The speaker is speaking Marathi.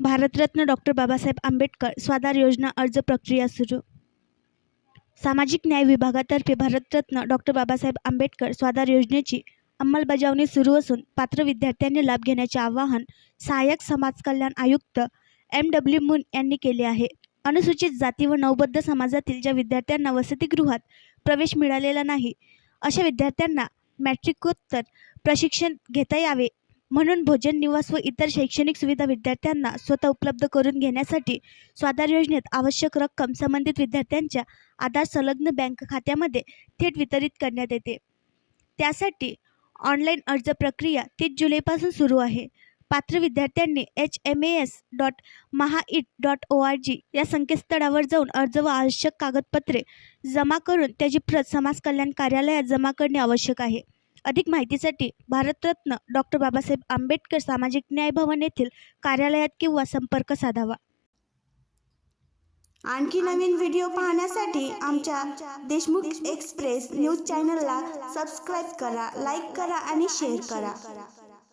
भारतरत्न डॉक्टर बाबासाहेब आंबेडकर स्वाधार योजना अर्ज प्रक्रिया सुरू. सामाजिक न्याय विभागातर्फे भारतरत्न डॉक्टर बाबासाहेब आंबेडकर स्वाधार योजनेची अंमलबजावणी सुरू असून पात्र विद्यार्थ्यांनी लाभ घेण्याचे आवाहन सहाय्यक समाज कल्याण आयुक्त एम डब्ल्यू मुन यांनी केले आहे. अनुसूचित जाती व नवबद्ध समाजातील ज्या विद्यार्थ्यांना वसतिगृहात प्रवेश मिळालेला नाही अशा विद्यार्थ्यांना मॅट्रिकोत्तर प्रशिक्षण घेता यावे म्हणून भोजन निवास व इतर शैक्षणिक सुविधा विद्यार्थ्यांना स्वतः उपलब्ध करून घेण्यासाठी स्वाधार योजनेत आवश्यक रक्कम संबंधित विद्यार्थ्यांच्या आधार संलग्न बँक खात्यामध्ये थेट वितरित करण्यात येते. त्यासाठी ऑनलाईन अर्ज प्रक्रिया तीस जुलैपासून सुरू आहे. पात्र विद्यार्थ्यांनी H M A S dot Mahait dot O R G या संकेतस्थळावर जाऊन अर्ज व आवश्यक कागदपत्रे जमा करून त्याची प्रत समाज कल्याण कार्यालयात जमा करणे आवश्यक आहे. अधिक माहितीसाठी भारतरत्न डॉक्टर बाबासाहेब आंबेडकर सामाजिक न्याय भवन येथील कार्यालयात किंवा संपर्क साधावा. आणखी नवीन व्हिडिओ पाहण्यासाठी आमच्या देशमुख एक्सप्रेस न्यूज चॅनलला सबस्क्राईब करा लाईक करा आणि शेअर करा.